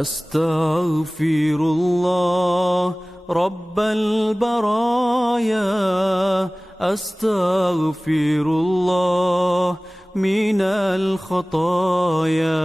أستغفر الله رب البرايا، أستغفر الله من الخطايا،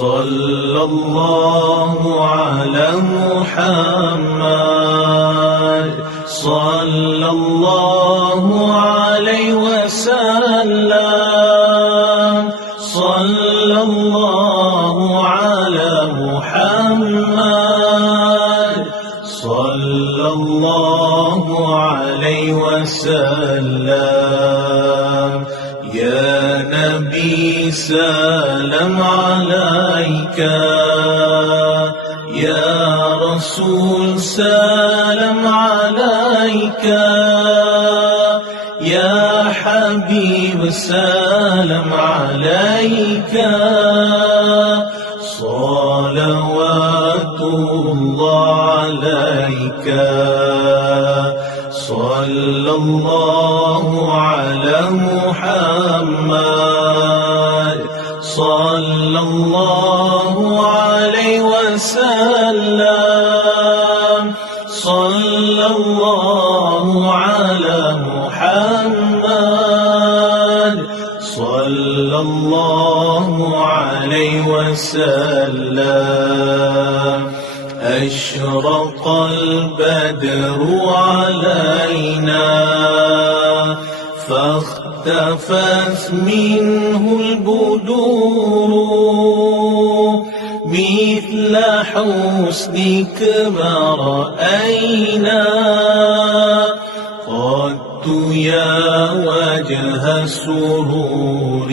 صلى الله على محمد صلى الله عليه وسلم صلى الله على محمد صلى الله عليه وسلم يا نبي سلام عليك يا رسول سلام عليك يا حبيب سلام عليك صلوات الله عليك صلى الله على محمد صلى الله عليه وسلم صلى الله على محمد صلى الله عليه وسلم أشرق البدر علينا علينا فاختفت منه البدور مثل حسنك ما رأينا قدت يا وجه السرور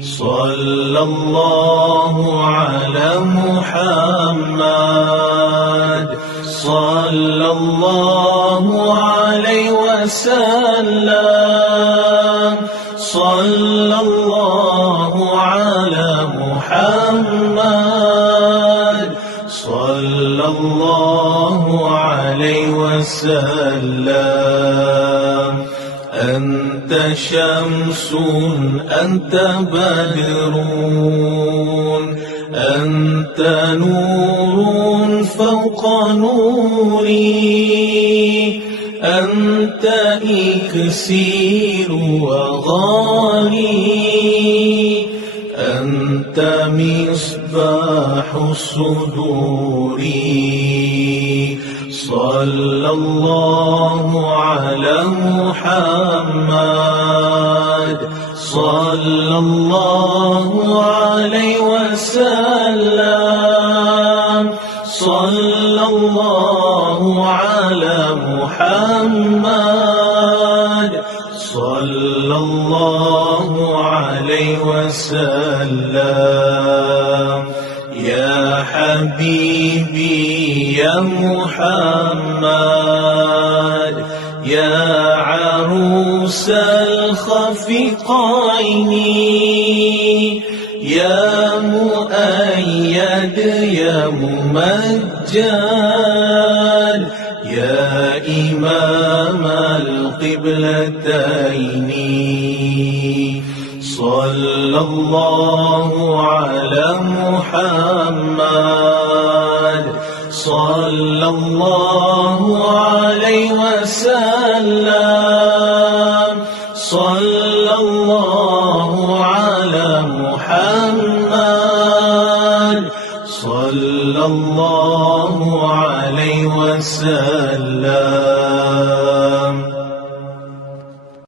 صلى الله على محمد صلى الله عليه وسلم صلى الله على محمد صلى الله عليه وسلم أنت شمس أنت بدر أنت نور فوق نوري أنت إكسير وغالي أنت مصباح الصدور صلى الله على محمد صلى الله عليه وسلم صلى الله على محمد صلى الله عليه وسلم يا حبيبي يا محمد يا عروس الخفقين يا مؤيد يا ممجد يا إمام القبلتين صلى الله على محمد صلى الله عليه وسلم صلى الله على محمد صلى الله عليه وسلم